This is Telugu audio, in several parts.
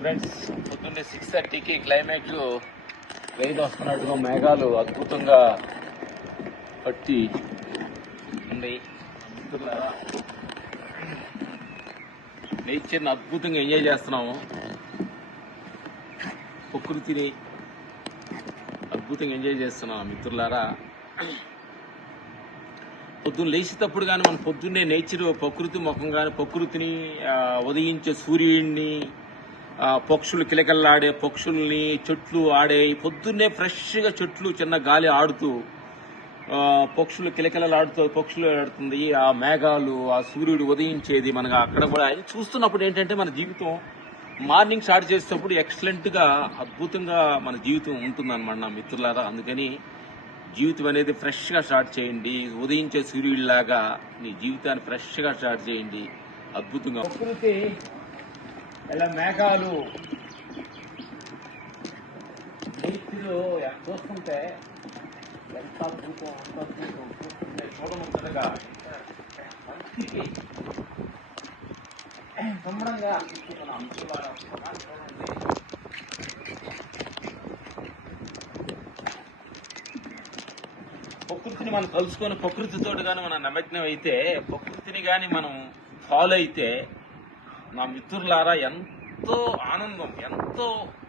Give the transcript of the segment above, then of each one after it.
ఫ్రెండ్స్, పొద్దున్నే 6:30కి క్లైమాక్స్ రైలు వస్తున్నట్టుగా మేఘాలు అద్భుతంగా పట్టి ఉంది. నేచర్ని అద్భుతంగా ఎంజాయ్ చేస్తున్నాము. ప్రకృతిని అద్భుతంగా ఎంజాయ్ చేస్తున్నాం మిత్రులారా. పొద్దున్న లేచేటప్పుడు కానీ మనం పొద్దున్నే నేచర్ ప్రకృతి ముఖం కానీ ప్రకృతిని ఉదయించే సూర్యుడిని పక్షులు కిలకల్లాడే పక్షుల్ని చెట్లు ఆడే పొద్దున్నే ఫ్రెష్గా చెట్లు చిన్న గాలి ఆడుతూ పక్షులు కిలకిలలాడుతూ పక్షులు ఆడుతుంది. ఆ మేఘాలు ఆ సూర్యుడు ఉదయించేది మనకు అక్కడ కూడా చూస్తున్నప్పుడు ఏంటంటే మన జీవితం మార్నింగ్ స్టార్ట్ చేసేటప్పుడు ఎక్సలెంట్ గా అద్భుతంగా మన జీవితం ఉంటుందన్నమాట నా మిత్రులారా. అందుకని జీవితం అనేది ఫ్రెష్ గా స్టార్ట్ చేయండి. ఉదయించే సూర్యుడిలాగా మీ జీవితాన్ని ఫ్రెష్ గా స్టార్ట్ చేయండి. అద్భుతంగా ప్రకృతి ఇలా మేఘాలు చూస్తుంటే ఎంత అద్భుతం చూస్తుంటే చూడముచ్చటగా మంచికి సంబరంగా అనిపిస్తున్నాం మిత్రులారా. ప్రకృతిని మనం కలుసుకొని ప్రకృతితో కానీ మనం నిమగ్నం అయితే ప్రకృతిని కానీ మనం ఫాలో అయితే నా మిత్రులారా ఎంతో ఆనందం, ఎంతో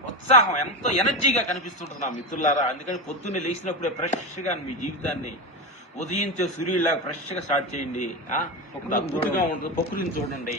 ఉత్సాహం, ఎంతో ఎనర్జీగా కనిపిస్తుంటుంది నా మిత్రులారా. అందుకని పొద్దున్నే లేచినప్పుడే ఫ్రెష్గా మీ జీవితాన్ని ఉదయించే సూర్యుడిలాగా ఫ్రెష్గా స్టార్ట్ చేయండి. అద్భుతంగా ఉంటుంది. ప్రకృతిని చూడండి.